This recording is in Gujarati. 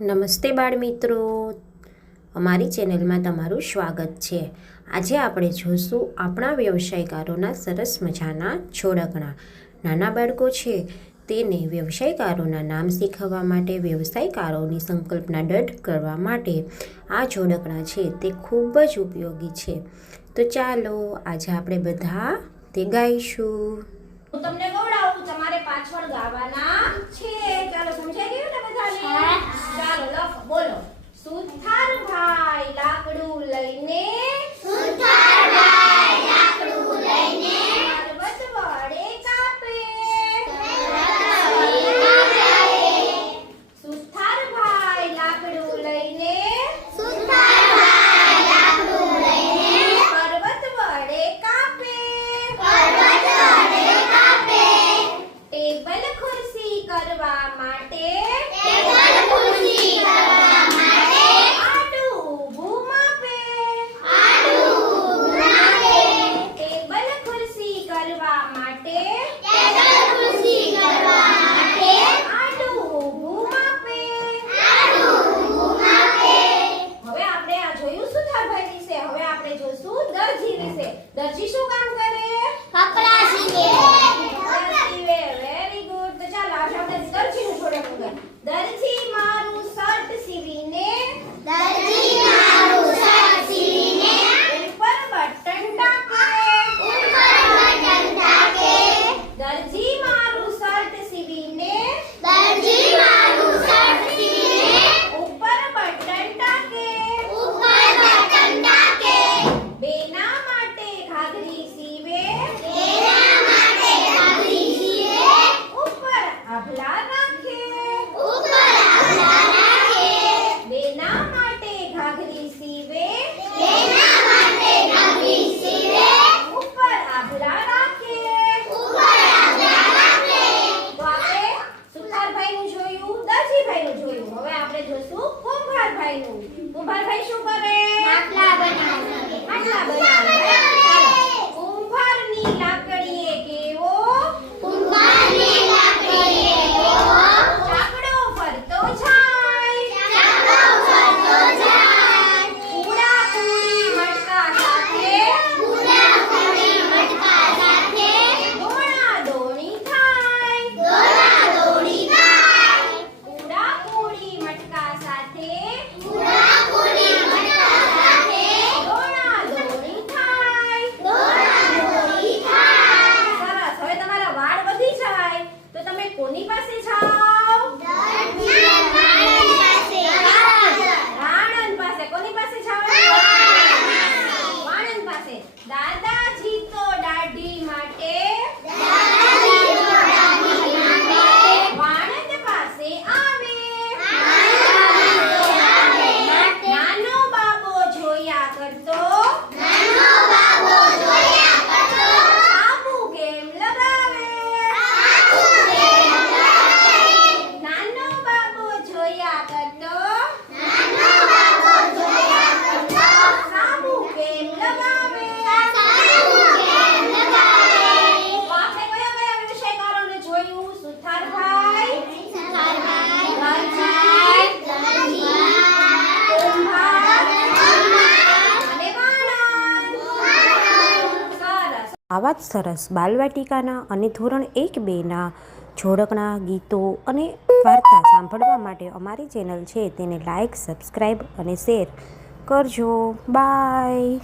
નમસ્તે બાળમિત્રો, અમારી ચેનલમાં તમારું સ્વાગત છે। આજે આપણે જોઈશું આપણા વ્યવસાયકારોના સરસ મજાના જોડકણા। નાના બાળકો છે તેને વ્યવસાયકારોના નામ શીખવવા માટે, વ્યવસાયકારોની સંકલ્પના દૃઢ કરવા માટે આ જોડકણા છે તે ખૂબ જ ઉપયોગી છે। તો ચાલો આજે આપણે બધા તે ગાઈશું। હું તમને ગવડાવું, તમારે પાછળ ગાવાના છે। ચાલો સમજાઈ ગયું ને બધાને? ચાલો લખો, બોલો। સુથારભાઈ લાકડું લઈને, સુથારભાઈ લાકડું લઈને પર્વત વડે કાપે, સુથારભાઈ લાકડું લઈને, સુથારભાઈ લાકડું લઈને પર્વત વડે કાપે, ટેબલ ખુરશી કરવા માટે, ટેબલ ખુરશી કરવા માટે આડું ઊભું માપે, આડું ઊભું માપે, ટેબલ ખુરશી કરવા માટે, ટેબલ ખુરશી કરવા માટે આડું ઊભું માપે, આડું ઊભું માપે। હવે આપણે આ જોયું સુથારભાઈ વિશે। હવે આપણે જોશું દરજી વિશે। દરજી શું કામ કરે? કપડાં સીવે। Very good. તો ચાલો આજે આપણે દરજીનું થોડુંક જોઈએ। દરજી મારું શર્ટ સીવીને, દરજી મારું શર્ટ સીવીને ઉપર બટન ટાકે, ઉપર બટન ટાકે, દરજી મારું શર્ટ સીવીને, દરજી મારું શર્ટ સીવીને ઉપર બટન ટાકે, ઉપર બટન ટાકે, બેના માટે ઘાઘરી સીવે, બેના માટે ઘાઘરી સીવે ઉપર આભલા રાખે, ઉપર આભલા રાખે, બેના માટે ઘાઘરી સીવે, બેના માટે ઘાઘરી સીવે ઉપર આભલા રાખે, ઉપર આભલા રાખે। તો આપણે સુથારભાઈનું જોયું, દરજીભાઈનું જોયું। હવે આપણે જોશું કુંભારભાઈનું। કુંભારભાઈ શું કરે? માટલા બનાવે, માટલા બનાવે। ચાલો, કુંભારની લાકડીએ કેવો, કુંભારની લાકડીએ કેવો ચાકડો ફરતો જાય, ચાકડો ફરતો જાય, કુડા કુડી મટકા સાથે, કુડા કુડી મટકા સાથે દોણા દોણી થાય, દોણા દોણી થાય, કુડા કુડી મટકા સાથે, કુડા કુડી મટકા સાથે દોણા દોણી થાય, દોણા દોણી થાય। સરસ। હવે તમારા વાળ વધી જાય તો તમે કોની પાસે જાઓ? રાણંદ પાસે। રાણંદ પાસે। કોની પાસે જાઓ? વાણંદ પાસે। દાદાજી તો દાઢી માટે, દાદાજી તો દાઢી માટે વાણંદ પાસે આવે, નાનો બાબો જોયા કરતો, નાનો બાબો જોયા કરતો સાબુ કેમ લગાવે, સાબુ કેમ લગાવે, નાનો બાબો જોયા કરતો, નાનો બાબો જોયા કરતો સાબુ કેમ લગાવે, સાબુ કેમ લગાવે। તો આપણે કયા કયા વિષયકારોને જોયું? સુથારભાઈ, દરજી, કુંભાર અને વાણંદ। સરસ। આવા જ સરસ બાલવાટિકાના અને ધોરણ 1-2ના જોડકણા, ગીતો અને વાર્તા સાંભળવા માટે અમારી ચેનલ છે તેને લાઈક, સબસ્ક્રાઈબ અને શેર કરજો। બાય।